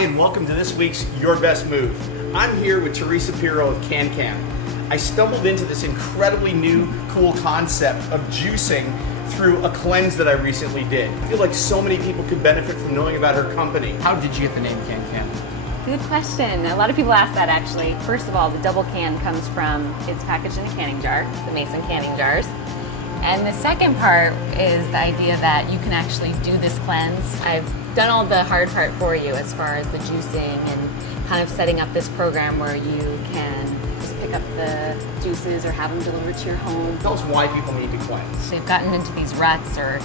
and welcome to this week's Your Best Move. I'm here with Teresa Piro of Can. I stumbled into this incredibly new, cool concept of juicing through a cleanse that I recently did. I feel like so many people could benefit from knowing about her company. How did you get the name Can? Good question. A lot of people ask that actually. First of all, the double can comes from, it's packaged in a canning jar, the Mason canning jars. And the second part is the idea that you can actually do this cleanse. I've done all the hard part for you as far as the juicing and kind of setting up this program where you can just pick up the juices or have them delivered to your home. Tell us why people need to cleanse. They've gotten into these ruts, or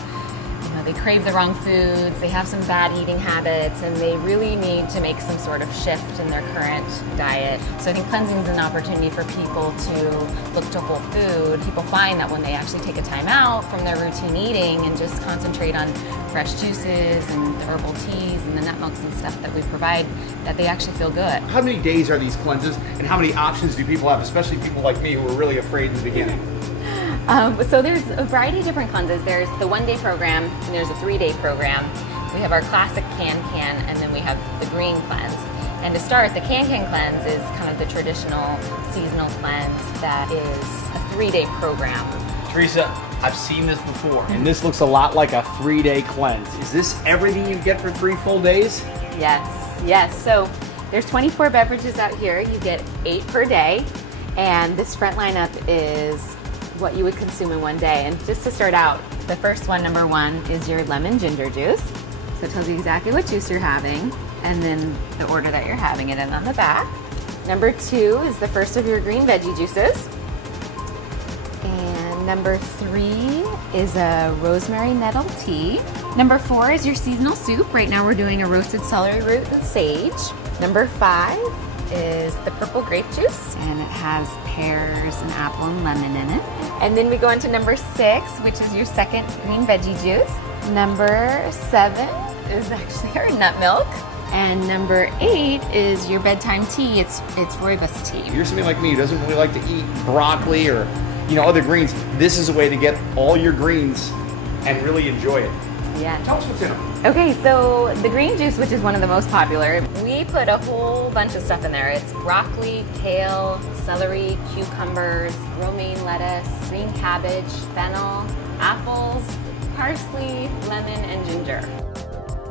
they crave the wrong foods, they have some bad eating habits, and they really need to make some sort of shift in their current diet. So I think cleansing is an opportunity for people to look to whole food. People find that when they actually take a time out from their routine eating and just concentrate on fresh juices and the herbal teas and the nut milks and stuff that we provide, that they actually feel good. How many days are these cleanses, and how many options do people have, especially people like me who are really afraid in the beginning? So there's a variety of different cleanses. There's the 1-day program, and there's a 3-day program. We have our classic can, and then we have the green cleanse. And to start, the can cleanse is kind of the traditional seasonal cleanse that is a 3-day program. Teresa, I've seen this before, and this looks a lot like a 3-day cleanse. Is this everything you get for 3 full days? Yes. So there's 24 beverages out here. You get 8 per day, and this front lineup is what you would consume in 1 day. And just to start out, the first one, number 1, is your lemon ginger juice. So it tells you exactly what juice you're having, and then the order that you're having it in on the back. Number 2 is the first of your green veggie juices. And number 3 is a rosemary nettle tea. Number 4 is your seasonal soup. Right now we're doing a roasted celery root and sage. Number 5 is the purple grape juice, and it has pears and apple and lemon in it. And then we go into number 6, which is your second green veggie juice. Number 7 is actually our nut milk. And number 8 is your bedtime tea. It's rooibos tea. If you're somebody like me who doesn't really like to eat broccoli or other greens, this is a way to get all your greens and really enjoy it. Yeah. Tell us what's in them. Okay, so the green juice, which is one of the most popular, we put a whole bunch of stuff in there. It's broccoli, kale, celery, cucumbers, romaine lettuce, green cabbage, fennel, apples, parsley, lemon, and ginger.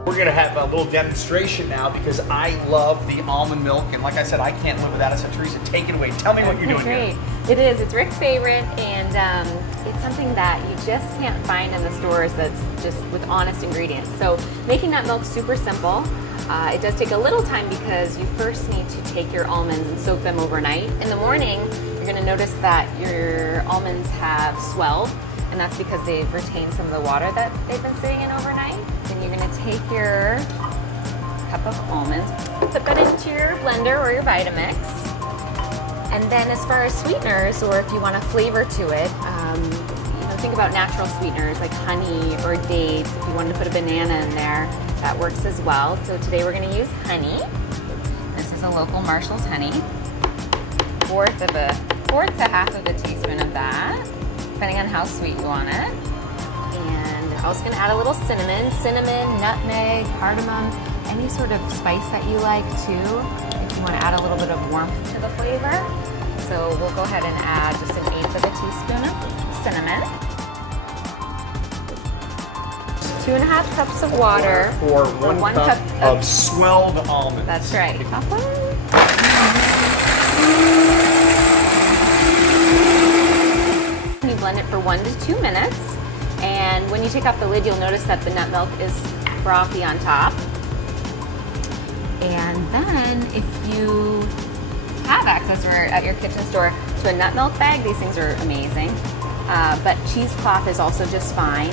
We're gonna have a little demonstration now because I love the almond milk, and like I said, I can't live without it. So Teresa, take it away. Tell me what you're doing Great. here. It is. It's Rick's favorite, and it's something that you just can't find in the stores that's just with honest ingredients. So making that milk super simple. It does take a little time because you first need to take your almonds and soak them overnight. In the morning, you're going to notice that your almonds have swelled, and that's because they've retained some of the water that they've been sitting in overnight. Then you're going to take your cup of almonds, put that into your blender or your Vitamix. And then as far as sweeteners, or if you want a flavor to it, think about natural sweeteners like honey or dates. If you wanted to put a banana in there, that works as well. So today we're going to use honey. This is a local Marshall's honey. Fourth to half of a teaspoon of that, depending on how sweet you want it. And I'm also going to add a little cinnamon, nutmeg, cardamom, any sort of spice that you like too, if you want to add a little bit of warmth to the flavor. So we'll go ahead and add just 1/8 of a teaspoon of cinnamon. 2.5 cups of water for one cup of swelled almonds. That's right. You blend it for 1 to 2 minutes, and when you take off the lid, you'll notice that the nut milk is frothy on top. And then if you have access or at your kitchen store to a nut milk bag, these things are amazing. But cheesecloth is also just fine.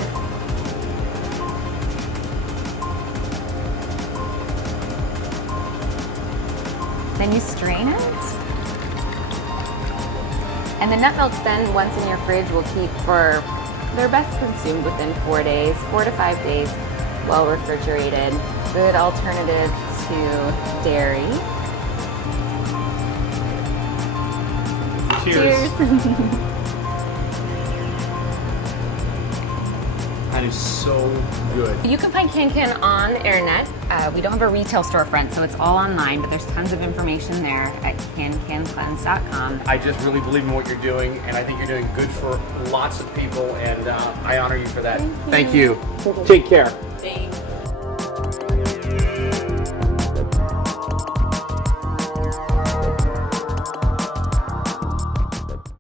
Then you strain it. And the nut milks then, once in your fridge, will keep for, they're best consumed within 4 days, 4 to 5 days, well refrigerated. Good alternative to dairy. Cheers. Cheers. I That is so good. You can find Can on Internet. We don't have a retail storefront, so it's all online, but there's tons of information there at cancancleanse.com. I just really believe in what you're doing, and I think you're doing good for lots of people, and I honor you for that. Thank you. Take care.